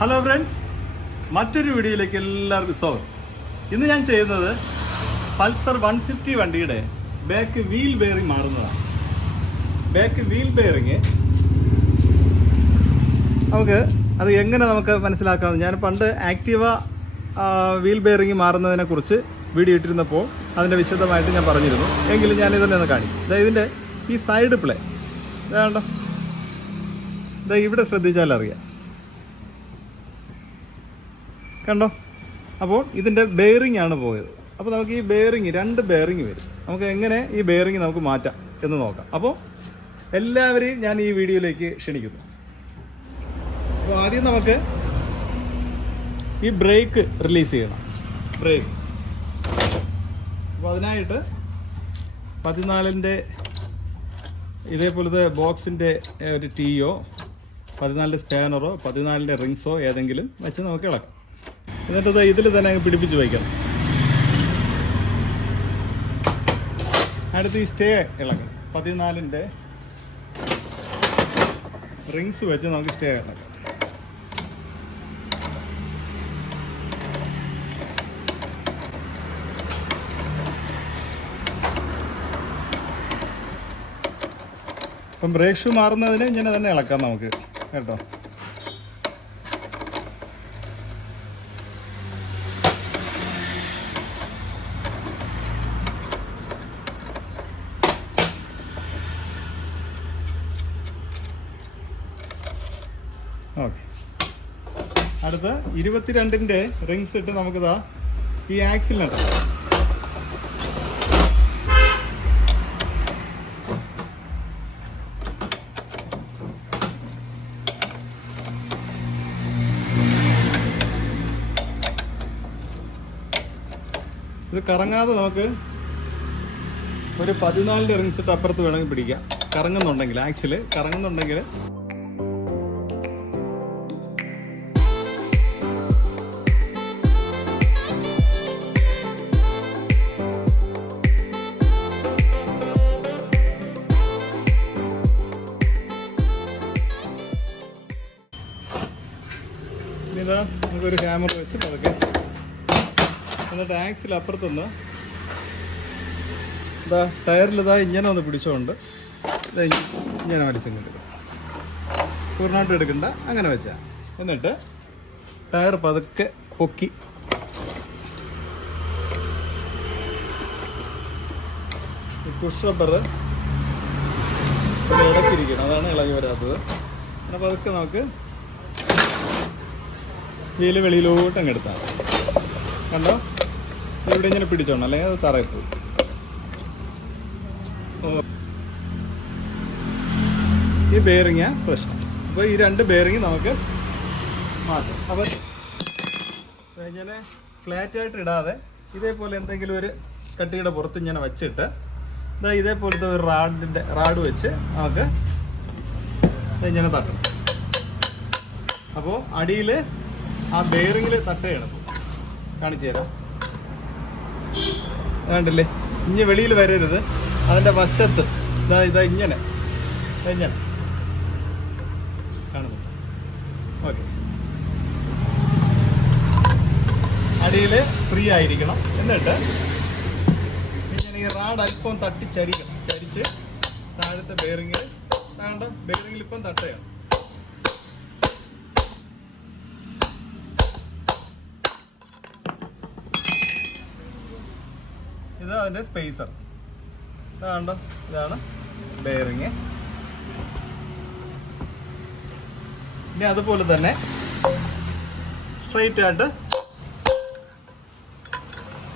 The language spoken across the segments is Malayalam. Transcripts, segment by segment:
ഹലോ ഫ്രണ്ട്സ്, മറ്റൊരു വീഡിയോയിലേക്ക് എല്ലാവർക്കും സ്വാഗതം. ഇന്ന് ഞാൻ ചെയ്യുന്നത് പൾസർ 150 വണ്ടിയുടെ ബാക്ക് വീൽ ബെയറിംഗ് മാറുന്നതാണ്. ബാക്ക് വീൽ ബെയറിങ് അത് എങ്ങനെ നമുക്ക് മനസ്സിലാക്കാം. ഞാൻ പണ്ട് ആക്റ്റീവ വീൽ ബെയറിംഗ് മാറുന്നതിനെ കുറിച്ച് വീഡിയോ ഇട്ടിരുന്നപ്പോൾ അതിൻ്റെ വിശദമായിട്ട് ഞാൻ പറഞ്ഞിരുന്നു. എങ്കിലും ഞാൻ ഇതന്നെ ഒന്ന് കാണിക്കും. ഇതിൻ്റെ ഈ സൈഡ് പ്ലേ ഇതാണ്ടോ, ഇവിടെ ശ്രദ്ധിച്ചാൽ അറിയാം, കണ്ടോ. അപ്പോൾ ഇതിൻ്റെ ബെയറിംഗ് ആണ് പോയത്. അപ്പോൾ നമുക്ക് ഈ ബെയറിംഗ്, രണ്ട് ബെയറിംഗ് വരും. നമുക്ക് എങ്ങനെ ഈ ബെയറിംഗ് നമുക്ക് മാറ്റാം എന്ന് നോക്കാം. അപ്പോൾ എല്ലാവരെയും ഞാൻ ഈ വീഡിയോയിലേക്ക് ക്ഷണിക്കുന്നു. അപ്പോൾ ആദ്യം നമുക്ക് ഈ ബ്രേക്ക് റിലീസ് ചെയ്യണം. ബ്രേക്ക്, അപ്പോൾ അതിനായിട്ട് 14-ൻ്റെ ഇതേപോലത്തെ ബോക്സിൻ്റെ ഒരു ടീയോ 14-ൻ്റെ സ്പാനറോ 14-ൻ്റെ റിങ്സോ ഏതെങ്കിലും വെച്ച് നമുക്ക് ഇളക്കാം. എന്നിട്ട് ഇതിൽ തന്നെ അങ്ങ് പിടിപ്പിച്ച് വയ്ക്കണം. അടുത്ത് ഈ സ്റ്റേ ഇളക്കണം. 14-ൻ്റെ റിങ്സ് വെച്ച് നമുക്ക് സ്റ്റേ ഇളക്കാം. അപ്പം ബ്രേക്ക് ഷൂ മാറുന്നതിന് ഇങ്ങനെ തന്നെ ഇളക്കാം നമുക്ക്, കേട്ടോ. ഓക്കെ, അടുത്ത് 22-ൻ്റെ റിങ്സ് ഇട്ട് നമുക്കിതാ ഈ ആക്സിലിനകത്ത് ഇത് കറങ്ങാതെ നമുക്ക് ഒരു 14-ൻ്റെ റിങ്സ് ഇട്ട് അപ്പുറത്ത് വേണമെങ്കിൽ പിടിക്കാം. കറങ്ങുന്നുണ്ടെങ്കിൽ, ആക്സില് കറങ്ങുന്നുണ്ടെങ്കിൽ ഇതാ നമുക്കൊരു ഹാമർ വെച്ച് പതുക്കെ, എന്നിട്ട് ആക്സിൽ അപ്പുറത്തുനിന്ന് ഇതാ ടയറിലിതാ ഇങ്ങനെ ഒന്ന് പിടിച്ചോണ്ട് ഇങ്ങനെ വലിച്ചെടുക്കുക. പൂർണ്ണമായിട്ട് എടുക്കണ്ട, അങ്ങനെ വെച്ചാൽ. എന്നിട്ട് ടയർ പതുക്കെ പൊക്കി പുഷ് റബ്ബർ ഇടയ്ക്കിരിക്കണം, അതാണ് ഇളകി വരാത്തത്. അങ്ങനെ പതുക്കെ നമുക്ക് വീല് വെളിയിലോട്ട് അങ്ങ് എടുത്താൽ, കണ്ടോ. ഇവിടെ ഇങ്ങനെ പിടിച്ചോണം, അല്ലെങ്കിൽ അത് തറയിൽ പോയി. ഈ ബെയറിങ്ങാ പ്രശ്നം. അപ്പോൾ ഈ രണ്ട് ബെയറിങ് നമുക്ക് മാറ്റാം. അപ്പം ഇങ്ങനെ ഫ്ലാറ്റായിട്ട് ഇടാതെ ഇതേപോലെ എന്തെങ്കിലും ഒരു കട്ടിയുടെ പുറത്ത് ഇങ്ങനെ വച്ചിട്ട് ഇതേപോലത്തെ ഒരു റാഡ് വെച്ച് നമുക്ക് ഇങ്ങനെ തട്ടണം. അപ്പോൾ അടിയിൽ ആ ബെയറിങ്ങിൽ തട്ടുകയാണ്. കാണിച്ചു തരാം, വേണ്ടല്ലേ. ഇനി വെളിയിൽ വരരുത്. അതിൻ്റെ വശത്ത് ഇങ്ങനെ കാണുന്നു. ഓക്കെ, അടിയിൽ ഫ്രീ ആയിരിക്കണം. എന്നിട്ട് ഇങ്ങനെ ഈ റാഡ് അല്പം തട്ടി ചരിച്ച് താഴത്തെ ബെയറിങ്ങിൽ ബെയറിങ്ങിൽ ഇപ്പം തട്ടുകയാണ്. ഇത് അതിൻ്റെ സ്പേസർ, ഇതാണ്ടോ, ഇതാണ് ബെയറിങ്. ഇനി അതുപോലെ തന്നെ സ്ട്രൈറ്റ് ആയിട്ട്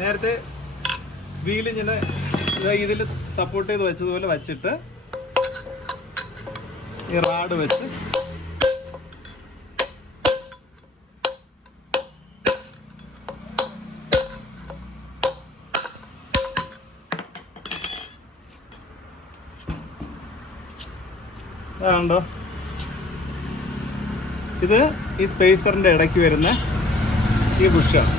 നേരത്തെ വീലിങ്ങനെ ഇതിൽ സപ്പോർട്ട് ചെയ്ത് വെച്ചതുപോലെ വച്ചിട്ട് ഈ റാഡ് വെച്ച് അതുണ്ടോ. ഇത് ഈ സ്പേസറിൻ്റെ ഇടയ്ക്ക് വരുന്ന ഈ ബുഷാണ്.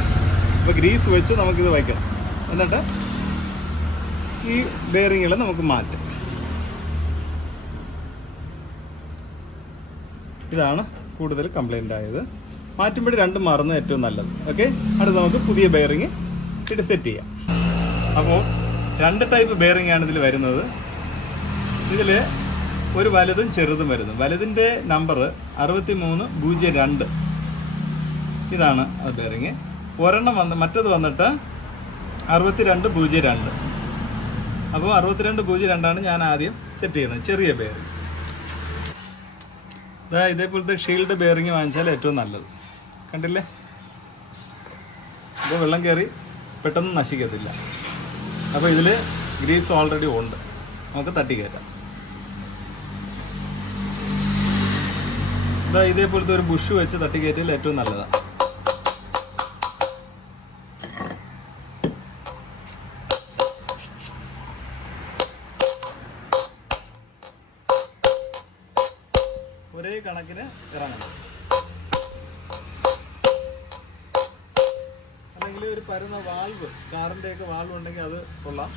അപ്പോൾ ഗ്രീസ് വെച്ച് നമുക്കിത് വയ്ക്കണം. എന്നിട്ട് ഈ ബെയറിങ്ങുകൾ നമുക്ക് മാറ്റാം. ഇതാണ് കൂടുതൽ കംപ്ലൈൻ്റ് ആയത്. മാറ്റുമ്പോൾ രണ്ടും മാറുന്നത് ഏറ്റവും നല്ലത്. ഓക്കെ, അടുത്ത് നമുക്ക് പുതിയ ബെയറിങ് ഇട്ട് സെറ്റ് ചെയ്യാം. അപ്പോൾ 2 ടൈപ്പ് ബെയറിംഗ് ആണ് ഇതിൽ വരുന്നത്. ഇതിൽ ഒരു വലുതും ചെറുതും വരുന്നു. വലുതിൻ്റെ നമ്പർ 6302 ഇതാണ് അത് ബെയറിങ്. ഒരെണ്ണം മറ്റത് വന്നിട്ട് 6202. അപ്പോൾ 6202 ഞാൻ ആദ്യം സെറ്റ് ചെയ്യുന്നത്, ചെറിയ ബെയറിങ്. ഇതേപോലത്തെ ഷീൽഡ് ബെയറിങ് വാങ്ങിച്ചാൽ ഏറ്റവും നല്ലത്. കണ്ടില്ലേ, അപ്പോൾ വെള്ളം കയറി പെട്ടെന്ന് നശിക്കത്തില്ല. അപ്പോൾ ഇതിൽ ഗ്രീസ് ഓൾറെഡി ഉണ്ട്, നമുക്ക് തട്ടി കയറ്റാം. ഇതേപോലത്തെ ഒരു ബുഷ് വെച്ച് തട്ടി കയറ്റിയാൽ ഏറ്റവും നല്ലതാണ്. ഒരേ കണക്കിന് ഇറങ്ങണം. അല്ലെങ്കിൽ ഒരു പരന്ന വാൾവ്, കാറിൻ്റെയൊക്കെ വാൾവ് ഉണ്ടെങ്കിൽ അത് കൊള്ളാം.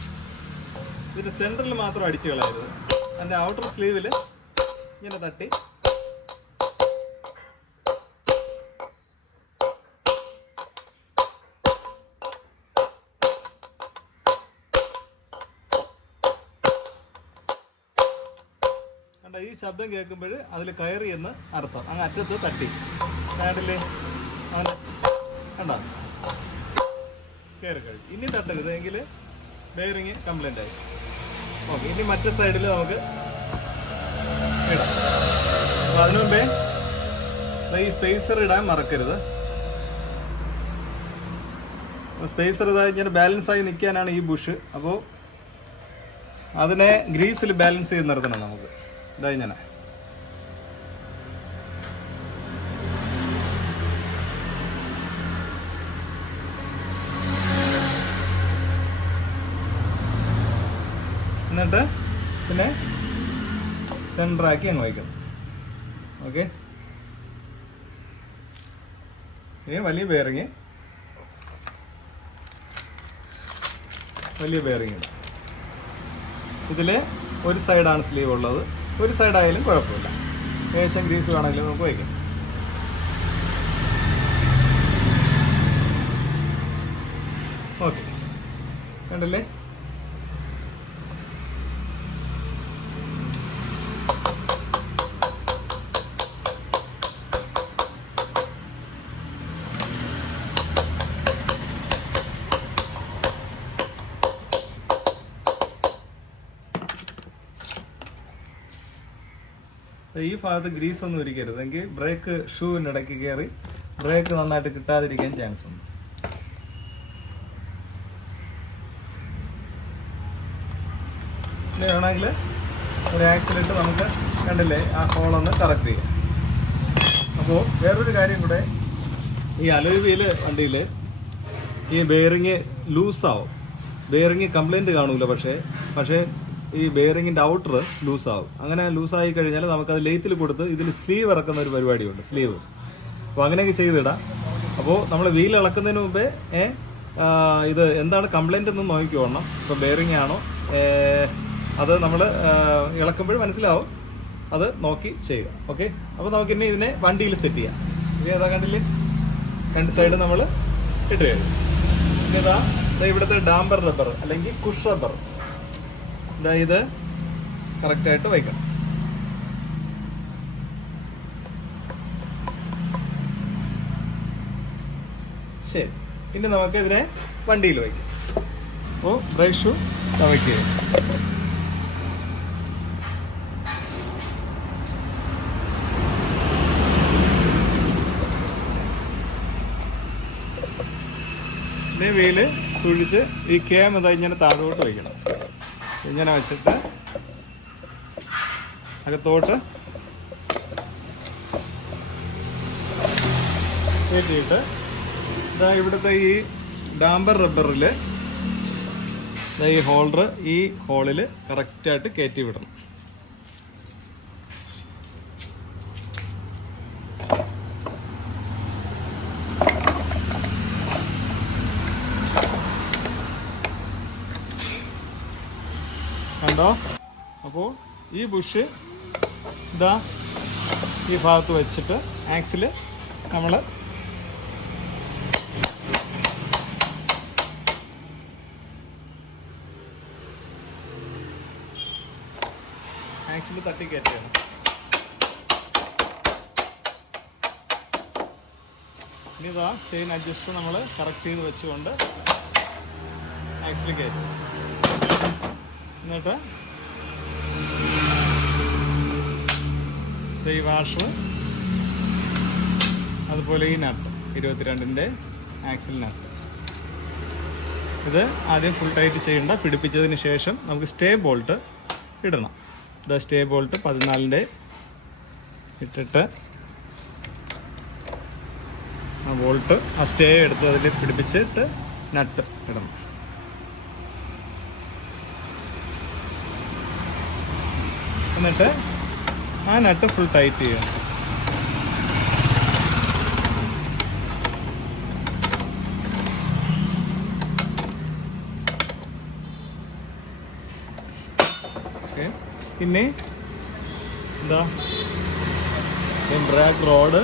ഇതിൻ്റെ സെൻറ്ററിൽ മാത്രം അടിച്ചു കളയരുത്. അതിൻ്റെ ഔട്ടർ സ്ലീവിൽ ഇങ്ങനെ തട്ടി ഈ ശബ്ദം കേൾക്കുമ്പോൾ അതിൽ കയറി എന്ന് അർത്ഥം. അങ്ങ് അറ്റത്ത് തട്ടി കാടില്ലേ അവന് കണ്ടോ, കയറി കഴിഞ്ഞു. ഇനി തട്ടരുത്, എങ്കിൽ ബെയറിങ് കംപ്ലൈൻ്റ് ആയി. ഓക്കെ, ഇനി മറ്റേ സൈഡിൽ നമുക്ക് ഇടാം. അപ്പോൾ അതിനു മുമ്പേ ഈ സ്പേസർ ഇടാൻ മറക്കരുത്. സ്പേസർ ഇങ്ങനെ ബാലൻസ് ആയി നിൽക്കാനാണ് ഈ ബുഷ്. അപ്പോൾ അതിനെ ഗ്രീസിൽ ബാലൻസ് ചെയ്ത് നിർത്തണം നമുക്ക്. ഇങ്ങനെ എന്നിട്ട് പിന്നെ സെൻറ്ററാക്കി അങ്ങ് വയ്ക്കണം. ഓക്കെ, ഇനി വലിയ ബെയറിങ് ഇടാം. ഇതിൽ ഒരു സൈഡാണ് സ്ലീവ് ഉള്ളത്, ഒരു സൈഡായാലും കുഴപ്പമില്ല. ഏകദേശം ഗ്രീസ് വേണമെങ്കിലും നമുക്ക് വയ്ക്കാം. ഓക്കെ, കണ്ടല്ലേ. ഈ ഭാഗത്ത് ഗ്രീസ് ഒന്നും ഇരിക്കരുത്, എങ്കിൽ ബ്രേക്ക് ഷൂവിൻ്റെ ഇടയ്ക്ക് കയറി ബ്രേക്ക് നന്നായിട്ട് കിട്ടാതിരിക്കാൻ ചാൻസ് ഉണ്ട്. വേണമെങ്കിൽ ഒരു ആക്സിലേറ്റ് നമുക്ക് കണ്ടില്ലേ ആ ഹോളൊന്ന് കറക്റ്റ് ചെയ്യാം. അപ്പോൾ വേറൊരു കാര്യം കൂടെ, ഈ അലോയ് വീല് വണ്ടിയിൽ ഈ ബെയറിങ് ലൂസാവും. ബെയറിങ് കംപ്ലൈൻറ്റ് കാണൂല, പക്ഷേ ഈ ബെയറിങ്ങിൻ്റെ ഔട്ടർ ലൂസാവും. അങ്ങനെ ലൂസായി കഴിഞ്ഞാൽ നമുക്കത് ലെയ്ത്തിൽ കൊടുത്ത് ഇതിൽ സ്ലീവ് ഇറക്കുന്ന ഒരു പരിപാടിയുണ്ട്, സ്ലീവ്. അപ്പോൾ അങ്ങനെയൊക്കെ ചെയ്തിടാം. അപ്പോൾ നമ്മൾ വീൽ ഇളക്കുന്നതിന് മുമ്പേ ഇത് എന്താണ് കംപ്ലൈൻ്റ് എന്ന് നോക്കിക്കോണം. ഇപ്പോൾ ബെയറിങ് ആണോ അത് നമ്മൾ ഇളക്കുമ്പോൾ മനസ്സിലാവും, അത് നോക്കി ചെയ്യുക. ഓക്കെ, അപ്പോൾ നമുക്കിനി ഇതിനെ വണ്ടിയിൽ സെറ്റ് ചെയ്യാം. ഇനി ഏതാ കണ്ടില്ലേ, 2 സൈഡ് നമ്മൾ ഇട്ട് കഴിഞ്ഞു. ഇനി ഇതാ ഇവിടുത്തെ ഡാംബർ റബ്ബർ അല്ലെങ്കിൽ കുഷ് റബ്ബർ, ഇത് കറക്റ്റായിട്ട് വയ്ക്കണം. ശരി, ഇനി നമുക്ക് ഇതിനെ വണ്ടിയിൽ വയ്ക്കാം. അപ്പോൾ ബ്രേക്ക് ഷൂ വയ്ക്കുക. ഇനി വീല് സൂക്ഷിച്ച് ഈ ക്യാം ഇങ്ങനെ താഴോട്ട് വയ്ക്കണം. ഇങ്ങനെ വെച്ചിട്ട് അകത്തോട്ട് കയറ്റിയിട്ട് ഇവിടുത്തെ ഈ ഡാംബർ റബ്ബറിൽ ഈ ഹോൾഡർ ഈ ഹോളിൽ കറക്റ്റായിട്ട് കയറ്റി വിടണം. കണ്ടോ? അപ്പോൾ ഈ ബുഷ് ഈ ഭാഗത്ത് വെച്ചിട്ട് ആക്സിൽ നമ്മൾ ഇത് തട്ടിക്കയറ്റുകയാണ്. ഇനി ഇതാ ചെയിൻ അഡ്ജസ്റ്റ് നമ്മൾ കറക്റ്റ് ചെയ്ത് വെച്ചുകൊണ്ട് ആക്സിൽ കയറ്റും. എന്നിട്ട് ഈ വാഷർ, അതുപോലെ ഈ നട്ട് 22-ന്റെ ആക്സിൽ നട്ട്, ഇത് ആദ്യം ഫുൾ ടൈറ്റ് ചെയ്യേണ്ട. പിടിപ്പിച്ചതിന് ശേഷം നമുക്ക് സ്റ്റേ ബോൾട്ട് ഇടണം. ഇത് സ്റ്റേ ബോൾട്ട് 14-ന്റെ ഇട്ടിട്ട് ആ ബോൾട്ട് ആ സ്റ്റേ എടുത്ത് അതിൽ പിടിപ്പിച്ചിട്ട് നട്ട് ഇടണം. എന്നിട്ട് ആ നട്ട് ഫുൾ ടൈറ്റ് ചെയ്യണം. ഓക്കെ, പിന്നെ എന്താ ഡ്രാഗ് റോഡ്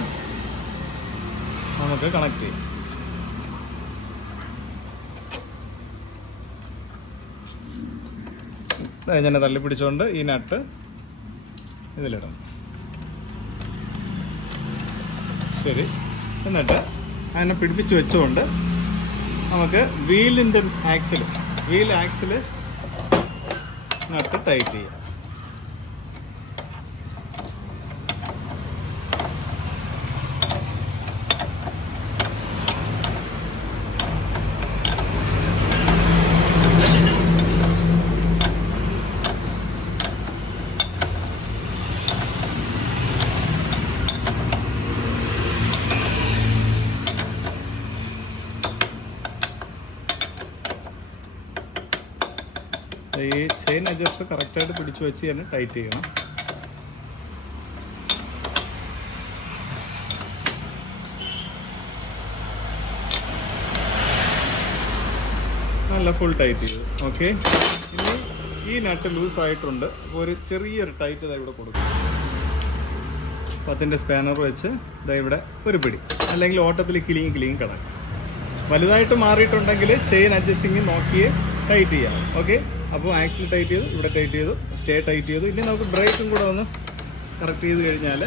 നമുക്ക് കണക്ട് ചെയ്യാം. ഇങ്ങനെ തള്ളി പിടിച്ചുകൊണ്ട് ഈ നട്ട് ഇതിലിടണം. ശരി, എന്നിട്ട് അതിനെ പിടിപ്പിച്ച് വെച്ചുകൊണ്ട് നമുക്ക് വീൽ ആക്സിൽ നട്ട് ടൈറ്റ് ചെയ്യാം. ഈ ചെയിൻ അഡ്ജസ്റ്റർ കറക്റ്റായിട്ട് പിടിച്ചു വെച്ച് തന്നെ ടൈറ്റ് ചെയ്യണം. നല്ല ഫുൾ ടൈറ്റ് ചെയ്തു. ഓക്കെ, ഇനി ഈ നട്ട് ലൂസ് ആയിട്ടുണ്ട്. അപ്പോൾ ഒരു ചെറിയൊരു ടൈറ്റ് ഇതാ ഇവിടെ കൊടുക്കും. 10-ന്റെ സ്പാനർ വെച്ച് ഇതാ ഇവിടെ ഒരു പിടി, അല്ലെങ്കിൽ ഓട്ടത്തിൽ കിളിയും കിടക്കും. വലുതായിട്ട് മാറിയിട്ടുണ്ടെങ്കിൽ ചെയിൻ അഡ്ജസ്റ്റിങ് നോക്കി ടൈറ്റ് ചെയ്യാം. ഓക്കെ, അപ്പോൾ ആക്സിൽ ടൈറ്റ് ചെയ്തു, ഇവിടെ ടൈറ്റ് ചെയ്തു, സ്റ്റേ ടൈറ്റ് ചെയ്തു. ഇനി നമുക്ക് ബ്രേക്കും കൂടെ ഒന്ന് കറക്റ്റ് ചെയ്ത് കഴിഞ്ഞാൽ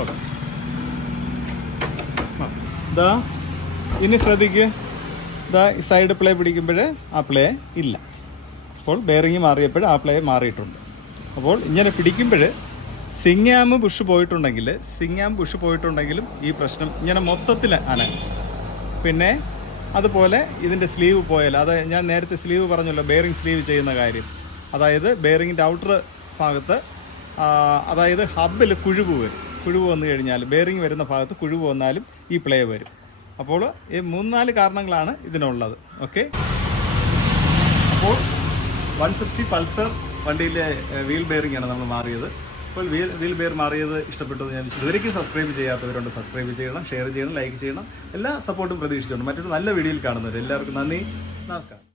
ഓക്കെ. ഇതാ ഇനി ശ്രദ്ധിക്കുക, ഇതാ ഈ സൈഡ് പ്ലേ പിടിക്കുമ്പോൾ ആ പ്ലേ ഇല്ല. അപ്പോൾ ബെയറിങ് മാറിയപ്പോൾ ആ പ്ലേ മാറിയിട്ടുണ്ട്. അപ്പോൾ ഇങ്ങനെ പിടിക്കുമ്പോൾ സിംഗ് ബുഷ് പോയിട്ടുണ്ടെങ്കിലും ഈ പ്രശ്നം ഇങ്ങനെ മൊത്തത്തിൽ അനങ്ങും. പിന്നെ അതുപോലെ ഇതിൻ്റെ സ്ലീവ് പോയാൽ, അത് ഞാൻ നേരത്തെ സ്ലീവ് പറഞ്ഞല്ലോ, ബെയറിങ് സ്ലീവ് ചെയ്യുന്ന കാര്യം. അതായത് ബെയറിങ്ങിൻ്റെ ഔട്ടർ ഭാഗത്ത്, അതായത് ഹബ്ബിൽ കുഴിവ് വന്നു കഴിഞ്ഞാൽ, ബെയറിങ് വരുന്ന ഭാഗത്ത് കുഴിവ് വന്നാലും ഈ പ്ലേ വരും. അപ്പോൾ ഈ 3-4 കാരണങ്ങളാണ് ഇതിനുള്ളത്. ഓക്കെ, അപ്പോൾ 150 പൾസർ വണ്ടിയിലെ വീൽ ബെയറിംഗ് ആണ് നമ്മൾ മാറിയത്. അപ്പോൾ വീൽ ബെയർ മാറിയത് ഇഷ്ടപ്പെട്ടു ഞാൻ ഇതുവരെയ്ക്കും സബ്സ്ക്രൈബ് ചെയ്യാത്തവരുണ്ട്, സബ്സ്ക്രൈബ് ചെയ്യണം, ഷെയർ ചെയ്യണം, ലൈക്ക് ചെയ്യണം. എല്ലാ സപ്പോർട്ടും പ്രതീക്ഷിച്ചുകൊണ്ട് മറ്റൊരു നല്ല വീഡിയോയിൽ കാണുന്നവർ എല്ലാവർക്കും നന്ദി, നമസ്കാരം.